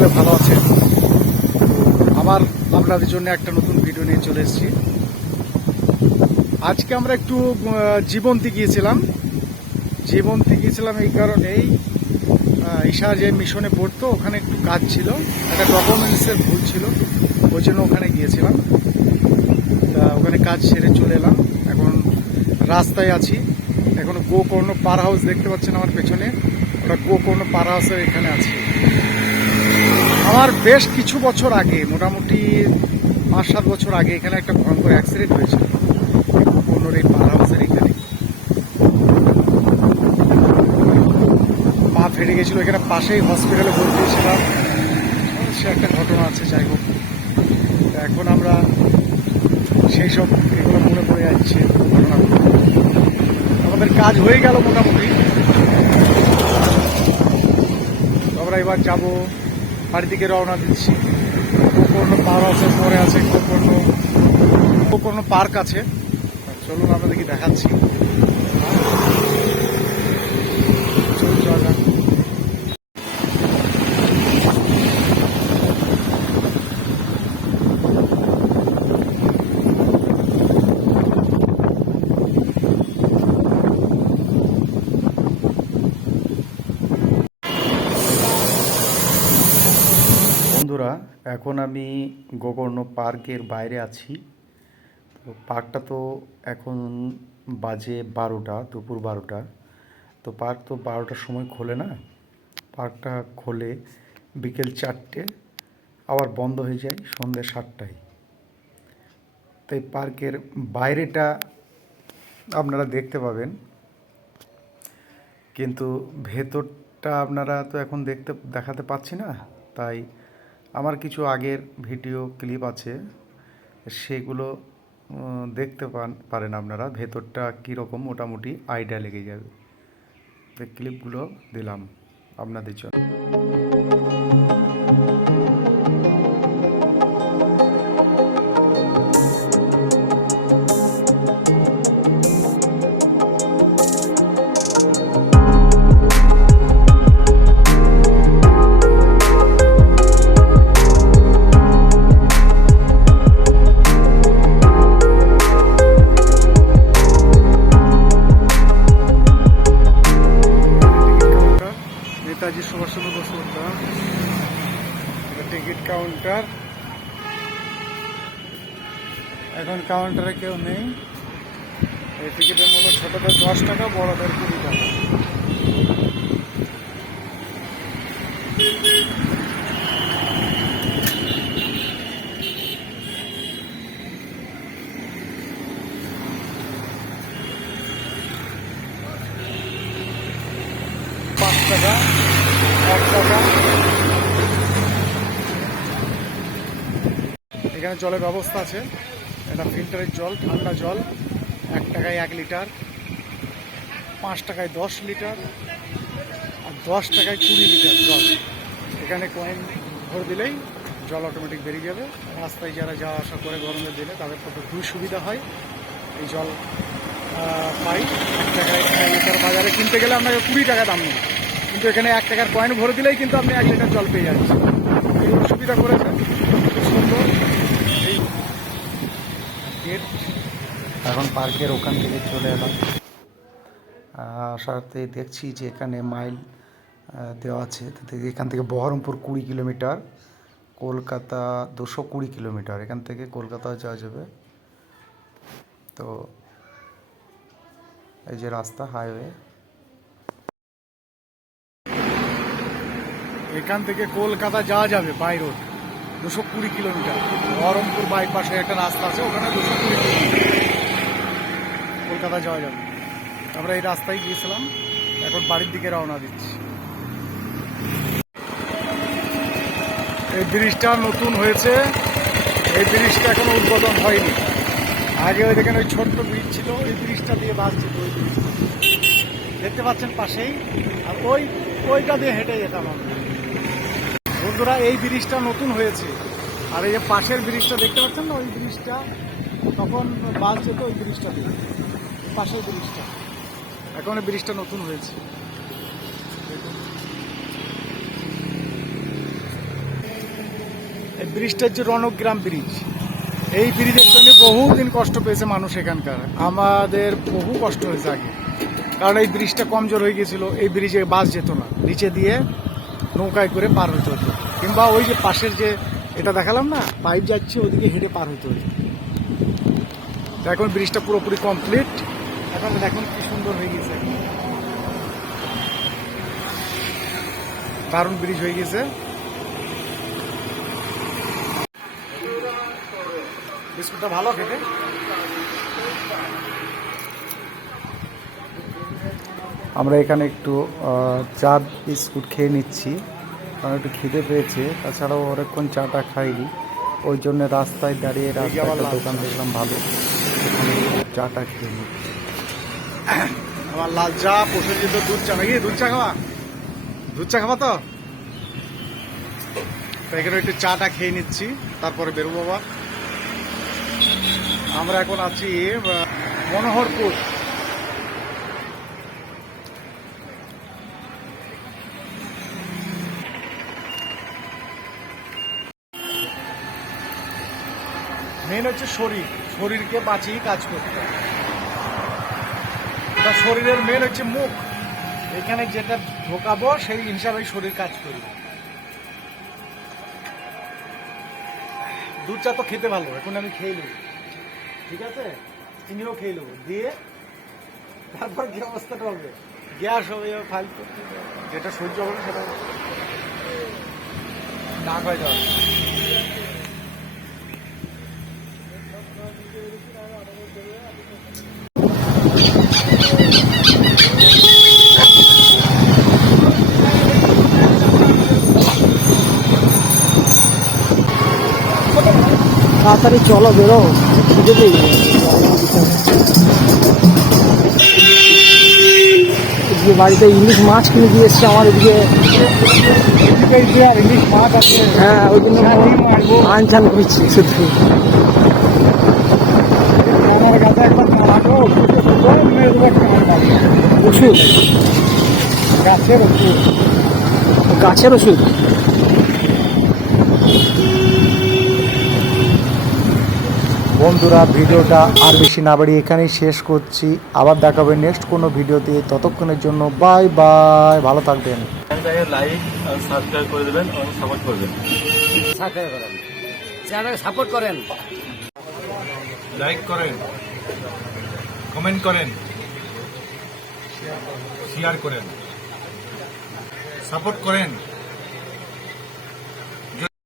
সকলে ভালো আছেন। আবার আপনাদের জন্য একটা নতুন ভিডিও নিয়ে চলে এসেছি। আজকে আমরা একটু জীবন্তী গিয়েছিলাম এই কারণেই ঈশা যে মিশনে পড়তো ওখানে একটু কাজ ছিল, একটা ডকুমেন্টসের ভুল ছিল, ওই জন্য ওখানে গিয়েছিলাম। তা ওখানে কাজ সেরে চলে এলাম, এখন রাস্তায় আছি। এখন গোকর্ণ পার হাউস দেখতে পাচ্ছেন আমার পেছনে, ওটা গোকর্ণ পার হাউসের এখানে আছি। আমার বেশ কিছু বছর আগে, মোটামুটি 5-7 বছর আগে এখানে একটা ভয়ঙ্কর অ্যাক্সিডেন্ট হয়েছিল গোকর্ণর এই পার হাউসের এখানে। পা ফেটে গেছিলো, এখানে পাশেই হসপিটালে ভর্তি ছিলাম, সে একটা ঘটনা আছে। যাই হোক, এখন আমরা সেই সব এগুলো মনে পড়ে যাচ্ছে ঘটনাগুলো। আমাদের কাজ হয়ে গেল মোটামুটি, আমরা এবার যাব বাড়ি দিকে, রওনা দিচ্ছি। গোকর্ণ পার হাউসের পরে আছে গোকর্ণ পার্ক আছে, চলুন আপনাদেরকে দেখাচ্ছি। বন্ধুরা, এখন আমি গোকর্ণ পার্কের বাইরে আছি। তো পার্কটা তো এখন বাজে 12টা, দুপুর 12টা। তো পার্ক তো 12টার সময় খোলে না, পার্কটা খোলে বিকেল 4টে, আবার বন্ধ হয়ে যায় সন্ধ্যে 7টায়। তাই পার্কের বাইরেটা আপনারা দেখতে পাবেন, কিন্তু ভেতরটা আপনারা তো এখন দেখাতে পাচ্ছি না। তাই আমার কিছু আগের ভিডিও ক্লিপ আছে, সেগুলো দেখতে পারেন আপনারা, ভেতরটা কীরকম মোটামুটি আইডিয়া লেগে যাবে। তো ক্লিপগুলো দিলাম আপনাদের জন্য। নেতাজি সুভাষচন্দ্র বসু উদ্যান, টিকিট কাউন্টার। এখন কাউন্টারে কেউ নেই। এই টিকিটের মূল্য ছোটদের 10 টাকা, বড়দের 20 টাকা। টাকা, 1 টাকা। এখানে জলের ব্যবস্থা আছে, এটা ফিল্টারের জল, ঠান্ডা জল। 1 টাকায় 1 লিটার, 5 টাকায় 10 লিটার, আর 10 টাকায় 20 লিটার জল। এখানে কয়েন ভরে দিলেই জল অটোমেটিক বেরিয়ে যাবে। রাস্তায় যারা যাওয়া আসা করে গরমের দিনে তাদের খুবই সুবিধা হয়। এই জল পাই 1 টাকায় 1 লিটার। বাজারে কিনতে গেলে আপনাকে 20 টাকা দাম নেই, কিন্তু এখানে 1 টাকার কয়েন ভরে দিলেই কিন্তু আপনি 1 লিটার জল পেয়ে যাচ্ছেন। এইগুলো সুবিধা করেছে, খুব সুন্দর এই গেট। এখন পার্কের ওখান থেকে চলে এলাম, সাথে দেখছি যে এখানে মাইল দেওয়া আছে। এখান থেকে বহরমপুর 20 কিলোমিটার, কলকাতা 220 কিলোমিটার। এখান থেকে কলকাতা যাওয়া যাবে। তো এই যে রাস্তা, হাইওয়ে, এখান থেকে কলকাতা যাওয়া যাবে বাই রোড 220 কিলোমিটার। বহরমপুর বাইপাসে একটা রাস্তা আছে, ওখানে 220 কিলোমিটার কলকাতা যাওয়া যাবে। আমরা এই রাস্তায় গিয়েছিলাম, এখন বাড়ির দিকে রওনা দিচ্ছি। এই ব্রিজটা নতুন হয়েছে, এই ব্রিজটা এখনো উদ্বোধন হয়নি। আগে ওই দেখেন ওই ছোট্ট ব্রিজ ছিল, ওই ব্রিজটা দিয়ে বাস যেত। ওই ব্রিজ দেখতে পাচ্ছেন পাশেই, আর ওইটা দিয়ে হেঁটে যেতাম আমরা। বন্ধুরা, এই ব্রিজটা নতুন হয়েছে, আর এই যে পাশের ব্রিজটা দেখতে পাচ্ছেন না, ওই ব্রিজটা তখন বাস যেত ওই ব্রিজটা দিয়ে, পাশের ব্রিজটা। এখন এই ব্রিজটা নতুন হয়েছে। এই ব্রিজটা হচ্ছে রণগ্রাম ব্রিজ। এই ব্রিজের জন্য বহুদিন কষ্ট পেয়েছে মানুষ এখানকার, আমাদের বহু কষ্ট হয়েছে আগে, কারণ এই ব্রিজটা কমজোর হয়ে গেছিলো। এই ব্রিজে বাস যেত না, নিচে দিয়ে নৌকায় করে পার হতে হতো, কিংবা ওই যে পাশের যে এটা দেখালাম না পাইপ যাচ্ছে, ওদিকে হেঁটে পার হতে হতো। এখন ব্রিজটা পুরোপুরি কমপ্লিট, এখন দেখুন কি সুন্দর হয়ে গেছে, দারুণ ব্রিজ হয়ে গেছে। বিস্কুটটা ভালো খেতে। আমরা এখানে একটু চা বিস্কুট খেয়ে নিচ্ছি, কারণ একটু খিদে পেয়েছে, তাছাড়াও অনেকক্ষণ চাটা খাইনি, ওই জন্য রাস্তায় দাঁড়িয়ে রাস্তায় একটা দোকান দেখলাম ভালো, চাটা খেয়ে নিচ্ছি। আমার লাল চা, প্রসেনজিৎ দুধ চা, নাকি দুধ চা খাওয়া, দুধ চা খাওয়া তো এখানে একটু চাটা খেয়ে নিচ্ছি, তারপরে বেরোবো। বাবা আমরা এখন আছি মনোহরপুর। মেন হচ্ছে শরীর, শরীরকে বাঁচিয়ে কাজ করতে হবে। এটা শরীরের মেন হচ্ছে মুখ, এখানে যেটা ঢোকাবো সেই হিসাবে শরীর কাজ করবে। দুধ চা তো খেতে ভালো, এখন আমি খেয়ে নেব, ঠিক আছে, চিনিও খেয়ে নেবো, দিয়ে তারপর কি অবস্থাটা হবে, গ্যাস হবে, ফালতু যেটা সহ্য হবে সেটা ডাক হয়ে যাবে। তাড়াতাড়ি চলো, বেরো, খিদে পেয়ে গেছে। বাড়িতে ইলিশ মাছ কিনে দিয়ে এসছে আমার এদিকে, ইলিশ মাছ আছে, হ্যাঁ ওই জন্য আনছান করছি সত্যি। আমার কাছে একবার ওষুধ, গাছের ওষুধ, গাছের ওষুধ। বন্ধুরা ভিডিওটা আর বেশি না বাড়িয়ে এখানেই শেষ করছি, আবার দেখাবে নেক্সট কোনো ভিডিওতে, ততক্ষণের জন্য বাই বাই, ভালো থাকবেন। লাইক আর সাবস্ক্রাইব করে দেবেন এবং সাপোর্ট করবেন, চ্যানেলটাকে সাপোর্ট করেন, লাইক করেন, কমেন্ট করেন, শেয়ার করেন, সাপোর্ট করেন।